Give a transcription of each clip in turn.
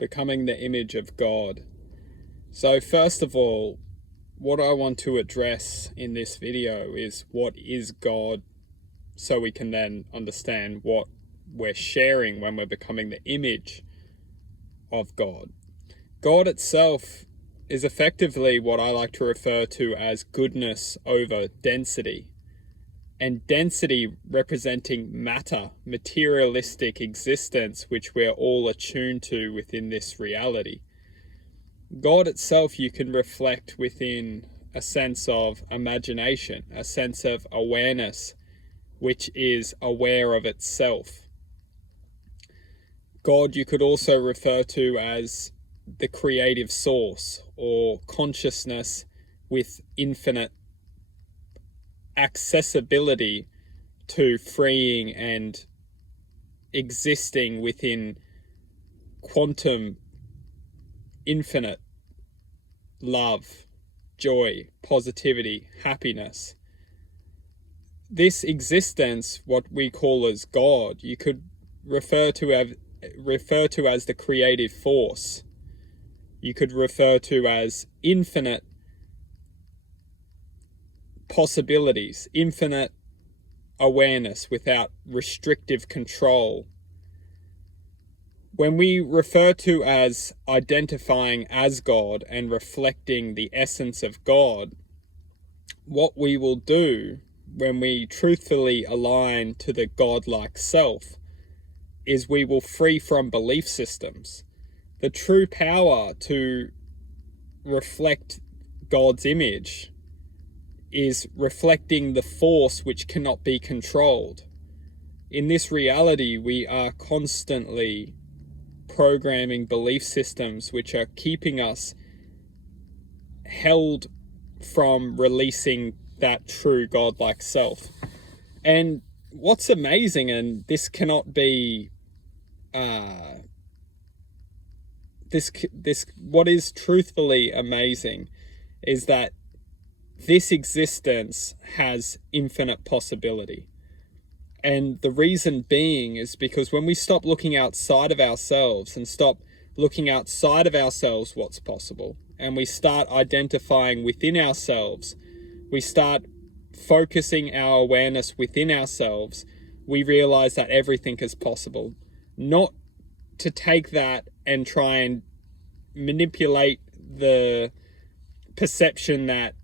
becoming the image of God. So first of all, what I want to address in this video is what is God, so we can then understand what we're sharing when we're becoming the image of God. God itself is effectively what I like to refer to as goodness over density, and density representing matter, materialistic existence, which we're all attuned to within this reality. God itself you can reflect within a sense of imagination, a sense of awareness, which is aware of itself. God you could also refer to as the creative source, or consciousness with infinite accessibility to freeing and existing within quantum infinite love, joy, positivity, happiness. This existence, what we call as God, you could refer to as the creative force. You could refer to as infinite possibilities, infinite awareness without restrictive control. When we refer to as identifying as God and reflecting the essence of God, what we will do when we truthfully align to the God-like self is we will free from belief systems. The true power to reflect God's image is reflecting the force which cannot be controlled. In this reality, we are constantly programming belief systems which are keeping us held from releasing that true God-like self. And what's amazing, and this cannot be what is truthfully amazing, is that this existence has infinite possibility. And the reason being is because when we stop looking outside of ourselves and stop looking outside of ourselves what's possible, and we start identifying within ourselves, we start focusing our awareness within ourselves, we realize that everything is possible. Not to take that and try and manipulate the perception that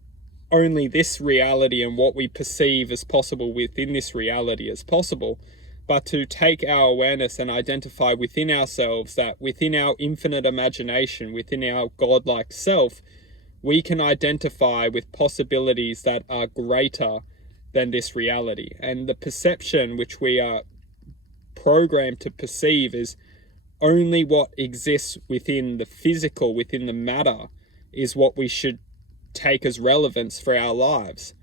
only this reality and what we perceive as possible within this reality is possible, but to take our awareness and identify within ourselves that within our infinite imagination, within our godlike self, we can identify with possibilities that are greater than this reality. And the perception which we are programmed to perceive is only what exists within the physical, within the matter, is what we should take as relevance for our lives.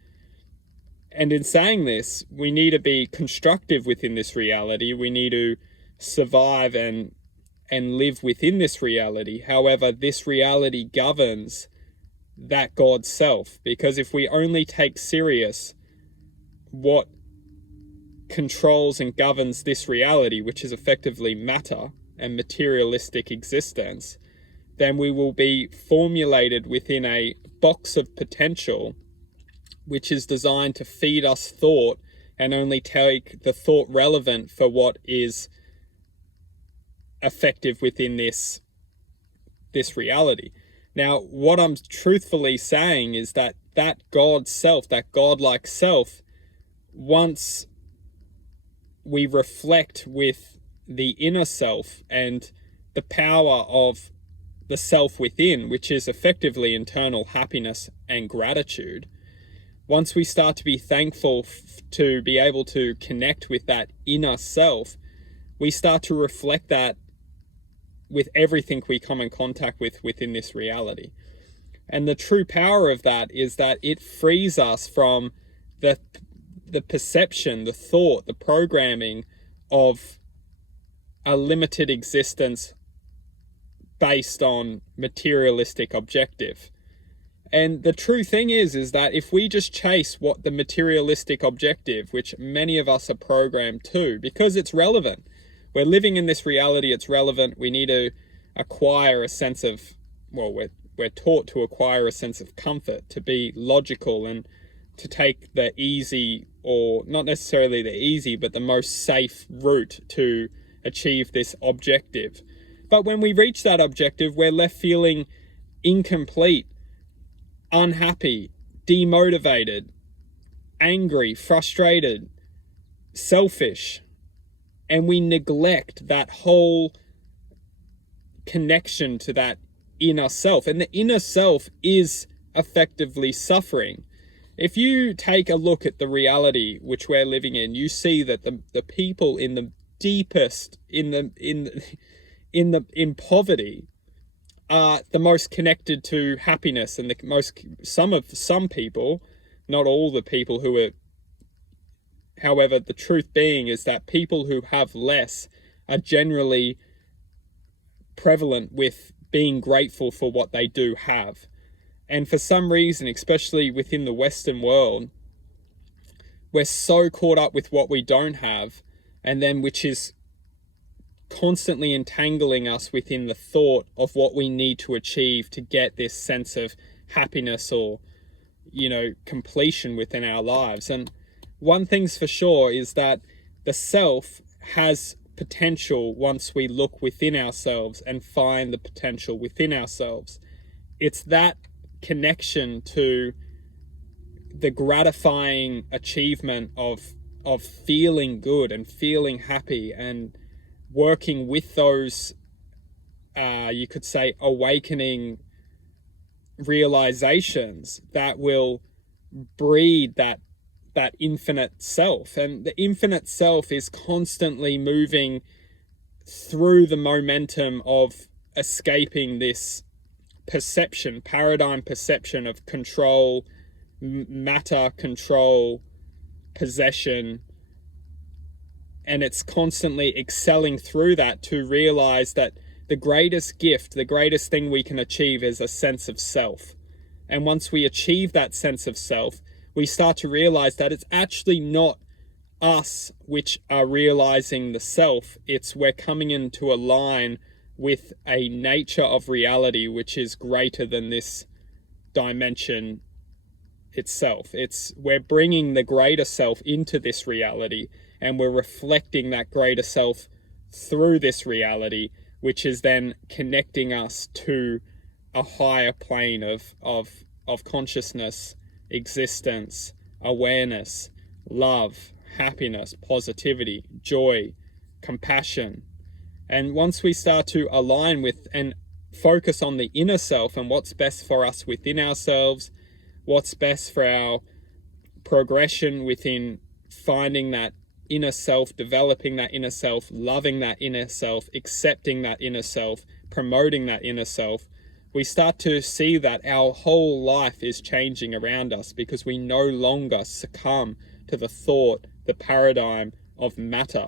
And in saying this, we need to be constructive within this reality. We need to survive and live within this reality. However, this reality governs that God self, because if we only take serious what controls and governs this reality, which is effectively matter and materialistic existence, then we will be formulated within a box of potential which is designed to feed us thought and only take the thought relevant for what is effective within this reality. Now, what I'm truthfully saying is that God self, that godlike self, once we reflect with the inner self and the power of the self within, which is effectively internal happiness and gratitude, once we start to be thankful to be able to connect with that inner self, we start to reflect that with everything we come in contact with within this reality. And the true power of that is that it frees us from the perception, the thought, the programming of a limited existence based on materialistic objective. And the true thing is that if we just chase what the materialistic objective, which many of us are programmed to, because it's relevant, we're living in this reality, it's relevant, we need to acquire a sense of, well, we're taught to acquire a sense of comfort, to be logical, and to take the easy, or not necessarily the easy, but the most safe route to achieve this objective. But when we reach that objective, we're left feeling incomplete, unhappy, demotivated, angry, frustrated, selfish, and we neglect that whole connection to that inner self. And the inner self is effectively suffering. If you take a look at the reality which we're living in, you see that the people in the deepest, in poverty, are the most connected to happiness, and some people, not all the people who are. However, the truth being is that people who have less are generally prevalent with being grateful for what they do have. And for some reason, especially within the Western world, we're so caught up with what we don't have, and then which is constantly entangling us within the thought of what we need to achieve to get this sense of happiness or, completion within our lives. And one thing's for sure is that the self has potential once we look within ourselves and find the potential within ourselves. It's that connection to the gratifying achievement of feeling good and feeling happy and working with those, you could say, awakening realizations that will breed that infinite self. And the infinite self is constantly moving through the momentum of escaping this paradigm perception of control, matter, control, possession. And it's constantly excelling through that to realize that the greatest gift, the greatest thing we can achieve is a sense of self. And once we achieve that sense of self, we start to realize that it's actually not us which are realizing the self. It's we're coming into a line with a nature of reality which is greater than this dimension itself. We're bringing the greater self into this reality, and we're reflecting that greater self through this reality, which is then connecting us to a higher plane of consciousness, existence, awareness, love, happiness, positivity, joy, compassion. And once we start to align with and focus on the inner self and what's best for us within ourselves, what's best for our progression within finding that inner self, developing that inner self, loving that inner self, accepting that inner self, promoting that inner self, we start to see that our whole life is changing around us, because we no longer succumb to the thought, the paradigm of matter.